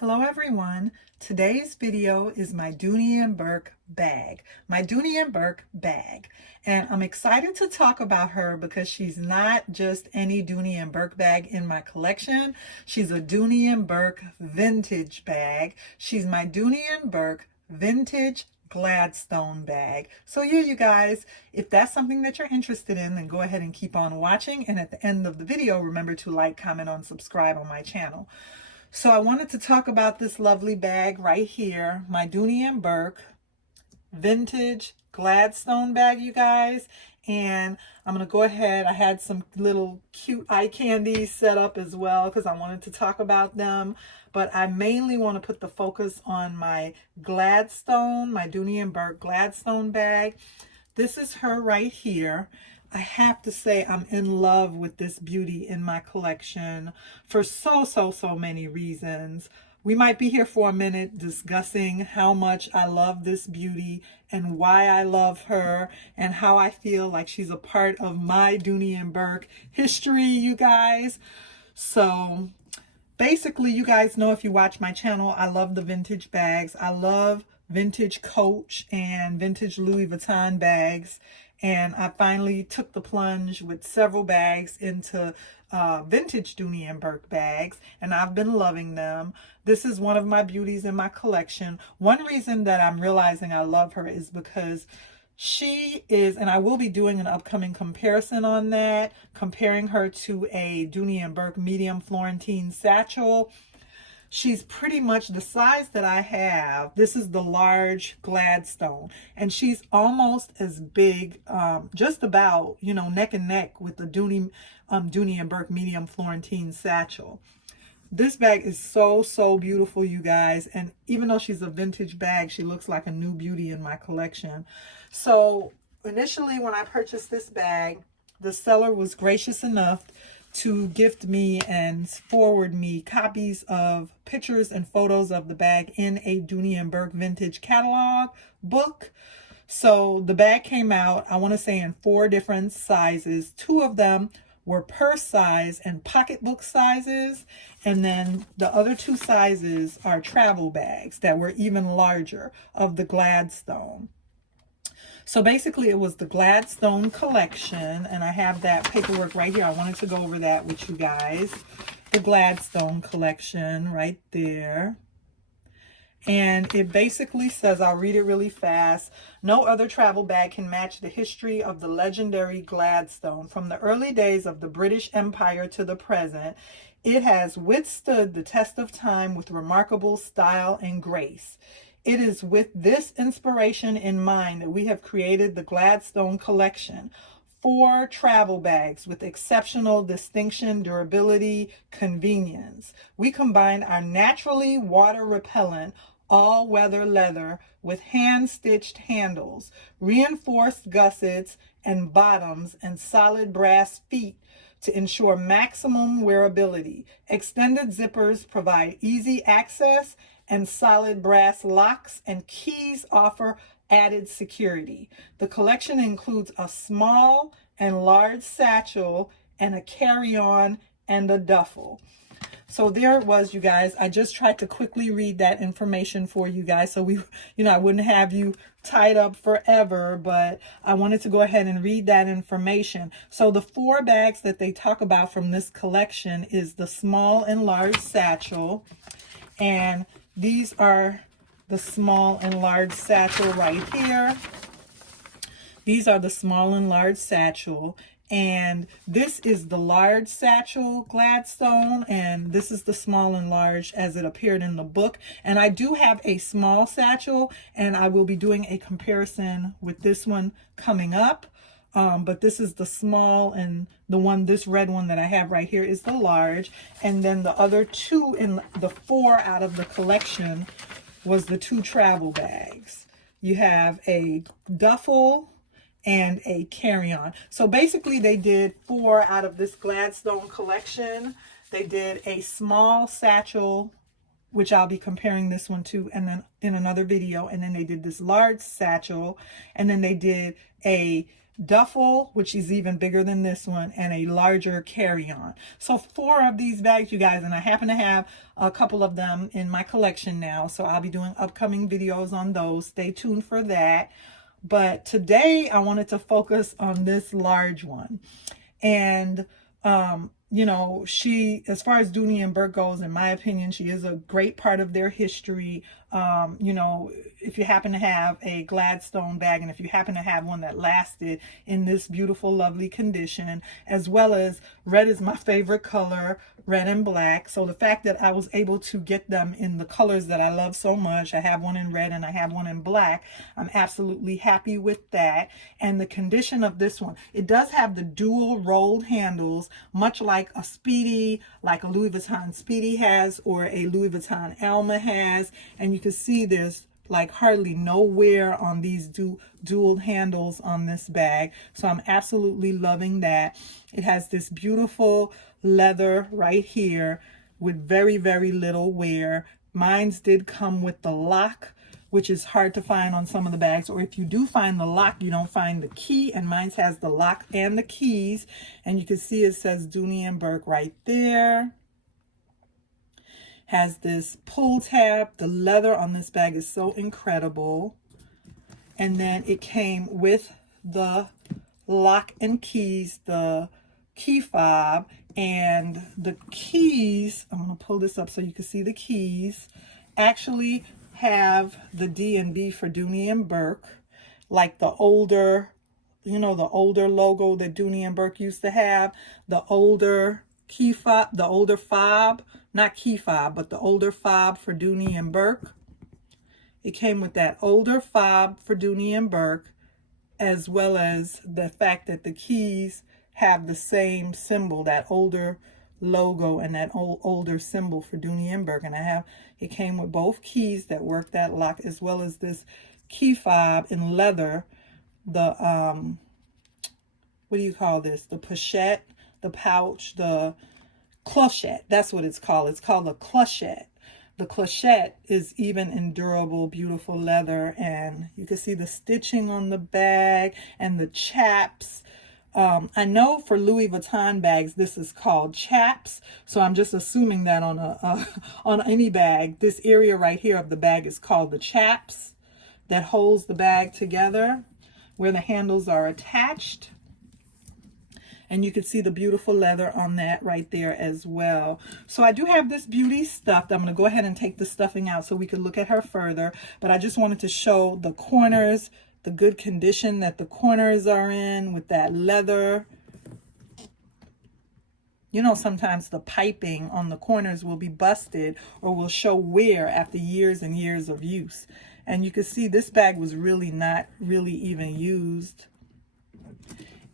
Hello everyone. Today's video is my Dooney and Bourke bag. My Dooney and Bourke bag. And I'm excited to talk about her because she's not just any Dooney and Bourke bag in my collection. She's a Dooney and Bourke vintage bag. She's my Dooney and Bourke vintage Gladstone bag. So yeah, you guys, if that's something that you're interested in, then go ahead and keep on watching. And at the end of the video, remember to like, comment, and subscribe on my channel. So I wanted to talk about this lovely bag right here, my Dooney and Bourke vintage Gladstone bag, you guys. And I'm going to go ahead. I had some little cute eye candies set up as well because I wanted to talk about them. But I mainly want to put the focus on my Gladstone, my Dooney and Bourke Gladstone bag. This is her right here. I have to say I'm in love with this beauty in my collection for so many reasons. We might be here for a minute discussing how much I love this beauty and why I love her and how I feel like she's a part of my Dooney and Bourke history, you guys. So basically, you guys know, if you watch my channel, I love the vintage bags. I love vintage Coach and vintage Louis Vuitton bags. And I finally took the plunge with several bags into vintage Dooney and Bourke bags, and I've been loving them. This is one of my beauties in my collection. One reason that I'm realizing I love her is because she is, and I will be doing an upcoming comparison on that, comparing her to a Dooney and Bourke medium Florentine satchel. She's pretty much the size that I have. This is the large Gladstone, and she's almost as big, just about, you know, neck and neck with the Dooney and Bourke medium Florentine satchel. This bag is so beautiful, you guys, and even though she's a vintage bag, she looks like a new beauty in my collection. So initially, when I purchased this bag, the seller was gracious enough to gift me and forward me copies of pictures and photos of the bag in a Dooney and Bourke vintage catalog book. So the bag came out, I want to say, in 4 different sizes. 2 of them were purse size and pocketbook sizes, and then the other 2 sizes are travel bags that were even larger, of the Gladstone. So basically, it was the Gladstone collection, and I have that paperwork right here. I wanted to go over that with you guys. The Gladstone collection right there. And it basically says, I'll read it really fast, no other travel bag can match the history of the legendary Gladstone. From the early days of the British Empire to the present, it has withstood the test of time with remarkable style and grace. It is with this inspiration in mind that we have created the Gladstone collection. 4 travel bags with exceptional distinction, durability, convenience. We combine our naturally water repellent all-weather leather with hand-stitched handles, reinforced gussets and bottoms, and solid brass feet to ensure maximum wearability. Extended zippers provide easy access, and solid brass locks and keys offer added security. The collection includes a small and large satchel and a carry-on and a duffel. So there it was, you guys. I just tried to quickly read that information for you guys so I wouldn't have you tied up forever, but I wanted to go ahead and read that information. So the 4 bags that they talk about from this collection is the small and large satchel, and these are the small and large satchel right here. These are the small and large satchel. And this is the large satchel Gladstone. And this is the small and large as it appeared in the book. And I do have a small satchel, and I will be doing a comparison with this one coming up. But this is the small, and this red one that I have right here is the large. And then the other 2 in the 4 out of the collection was the 2 travel bags. You have a duffel and a carry-on. So basically, they did 4 out of this Gladstone collection. They did a small satchel, which I'll be comparing this one to, and then in another video. And then they did this large satchel, and then they did a duffel, which is even bigger than this one, and a larger carry-on. So 4 of these bags, you guys, and I happen to have a couple of them in my collection now, so I'll be doing upcoming videos on those. Stay tuned for that. But today I wanted to focus on this large one. And you know, she, as far as Dooney and Bourke goes, in my opinion, she is a great part of their history. You know, if you happen to have a Gladstone bag, and if you happen to have one that lasted in this beautiful, lovely condition, as well as red is my favorite color, red and black. So the fact that I was able to get them in the colors that I love so much, I have one in red and I have one in black, I'm absolutely happy with that. And the condition of this one, it does have the dual rolled handles, much like a Speedy, like a Louis Vuitton Speedy has, or a Louis Vuitton Alma has. And you can see there's like hardly no wear on these dual handles on this bag. So I'm absolutely loving that. It has this beautiful leather right here with very, very little wear. Mine's did come with the lock, which is hard to find on some of the bags, or if you do find the lock, you don't find the key, and mine has the lock and the keys. And you can see it says Dooney and Bourke right there. Has this pull tab. The leather on this bag is so incredible. And then it came with the lock and keys, the key fob, and the keys, I'm going to pull this up so you can see the keys, actually have the D and B for Dooney and Bourke, like the older, you know, the older logo that Dooney and Bourke used to have, the older key fob, the older fob, not key fob, but the older fob for Dooney and Bourke. It came with that older fob for Dooney and Bourke, as well as the fact that the keys have the same symbol, that older logo and that older symbol for Dooney and Bourke. And it came with both keys that work that lock, as well as this key fob in leather, the what do you call this, the pochette, the pouch, the clochette, that's what it's called. It's called a clochette. The clochette is even in durable, beautiful leather, and you can see the stitching on the bag and the chaps. I know for Louis Vuitton bags, this is called chaps, so I'm just assuming that on on any bag, this area right here of the bag is called the chaps that holds the bag together, where the handles are attached. And you can see the beautiful leather on that right there as well. So I do have this beauty stuffed. I'm going to go ahead and take the stuffing out so we can look at her further. But I just wanted to show the corners, the good condition that the corners are in with that leather. You know, sometimes the piping on the corners will be busted or will show wear after years and years of use. And you can see this bag was really not really even used.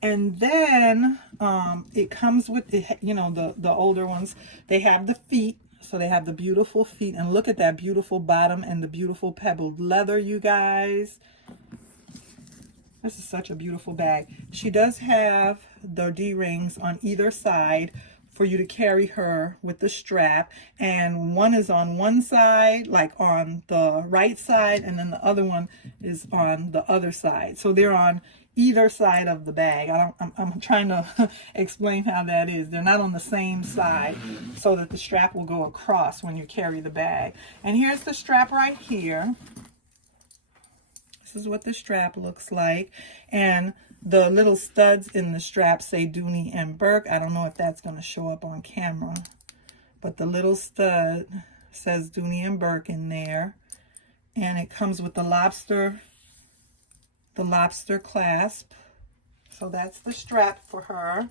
And then it comes with, you know, the older ones, they have the feet. So they have the beautiful feet. And look at that beautiful bottom and the beautiful pebbled leather, you guys. This is such a beautiful bag. She does have the D-rings on either side for you to carry her with the strap. And one is on one side, like on the right side, and then the other one is on the other side. So they're on either side of the bag. I'm trying to explain how that is. They're not on the same side, so that the strap will go across when you carry the bag. And here's the strap right here. This is what the strap looks like. And the little studs in the strap say Dooney and Bourke. I don't know if that's going to show up on camera, but the little stud says Dooney and Bourke in there. And it comes with the lobster clasp. So that's the strap for her.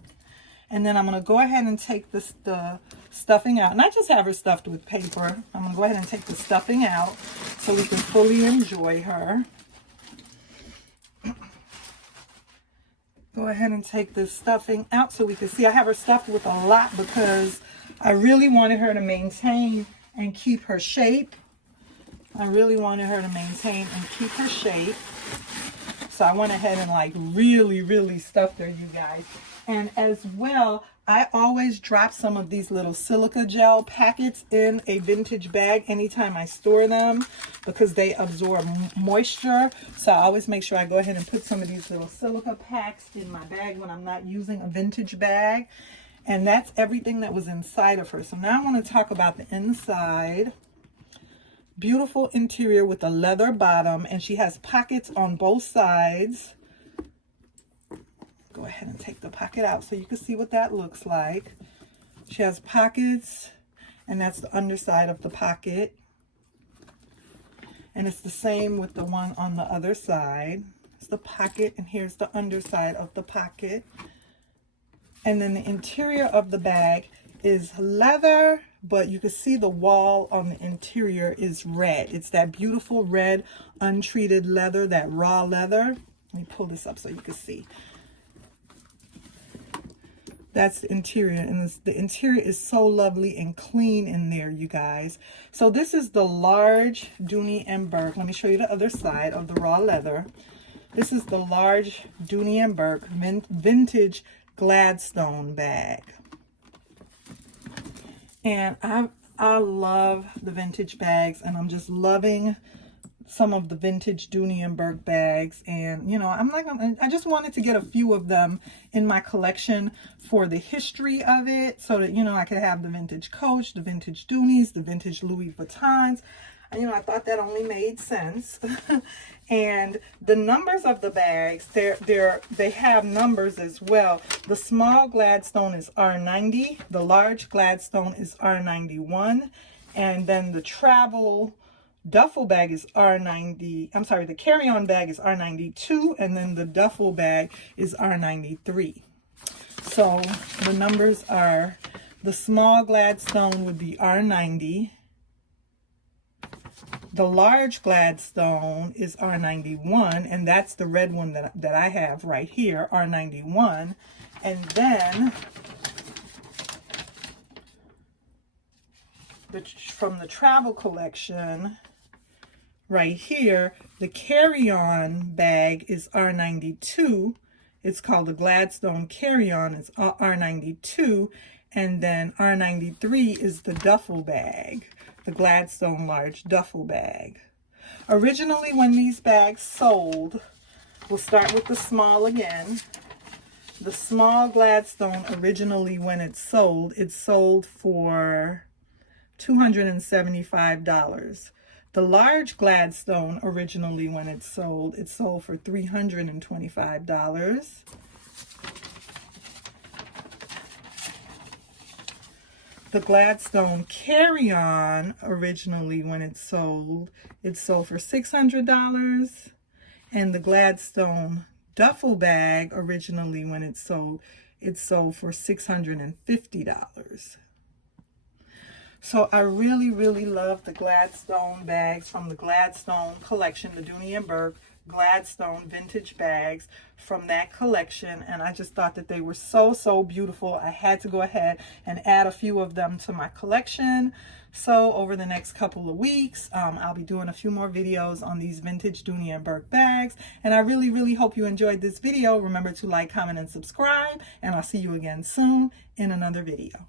And then I'm going to go ahead and take the stuffing out. And I just have her stuffed with paper. I'm going to go ahead and take the stuffing out so we can fully enjoy her. Go ahead and take this stuffing out so we can see. I have her stuffed with a lot because I really wanted her to maintain and keep her shape. I really wanted her to maintain and keep her shape. So I went ahead and like really stuffed her, you guys. And as well, I always drop some of these little silica gel packets in a vintage bag anytime I store them because they absorb moisture. So I always make sure I go ahead and put some of these little silica packs in my bag when I'm not using a vintage bag. And that's everything that was inside of her. So now I want to talk about the inside. Beautiful interior with a leather bottom, and she has pockets on both sides. Go ahead and take the pocket out so you can see what that looks like. She has pockets, and that's the underside of the pocket. And it's the same with the one on the other side. It's the pocket, and here's the underside of the pocket. And then the interior of the bag is leather, but you can see the wall on the interior is red. It's that beautiful red untreated leather, that raw leather. Let me pull this up so you can see. That's the interior, and the interior is so lovely and clean in there, you guys. So this is the large Dooney and Bourke. Let me show you the other side of the raw leather. This is the large Dooney and Bourke vintage Gladstone bag. And I love the vintage bags, and I'm just loving some of the vintage Dooney and Bourke bags. And you know, I just wanted to get a few of them in my collection for the history of it, so that, you know, I could have the vintage Coach, the vintage Dooneys, the vintage Louis Vuittons. And, you know, I thought that only made sense. And the numbers of the bags, they have numbers as well. The small Gladstone is R90, the large Gladstone is R91, and then the travel duffel bag is R90. I'm sorry, the carry-on bag is R92, and then the duffel bag is R93. So the numbers are, the small Gladstone would be R90. The large Gladstone is R91, and that's the red one that I have right here, R91. And then from the travel collection right here, the carry-on bag is R92. It's called the Gladstone carry-on. It's R92. And then R93 is the duffel bag, the Gladstone large duffel bag. Originally, when these bags sold, we'll start with the small again. The small Gladstone, originally when it sold for $275. The large Gladstone, originally when it sold for $325. The Gladstone carry-on, originally when it sold for $600. And the Gladstone duffel bag, originally when it sold for $650. So I really, really love the Gladstone bags from the Gladstone collection, the Dooney and Bourke Gladstone vintage bags from that collection. And I just thought that they were so, so beautiful. I had to go ahead and add a few of them to my collection. So over the next couple of weeks, I'll be doing a few more videos on these vintage Dooney and Bourke bags. And I really, really hope you enjoyed this video. Remember to like, comment, and subscribe. And I'll see you again soon in another video.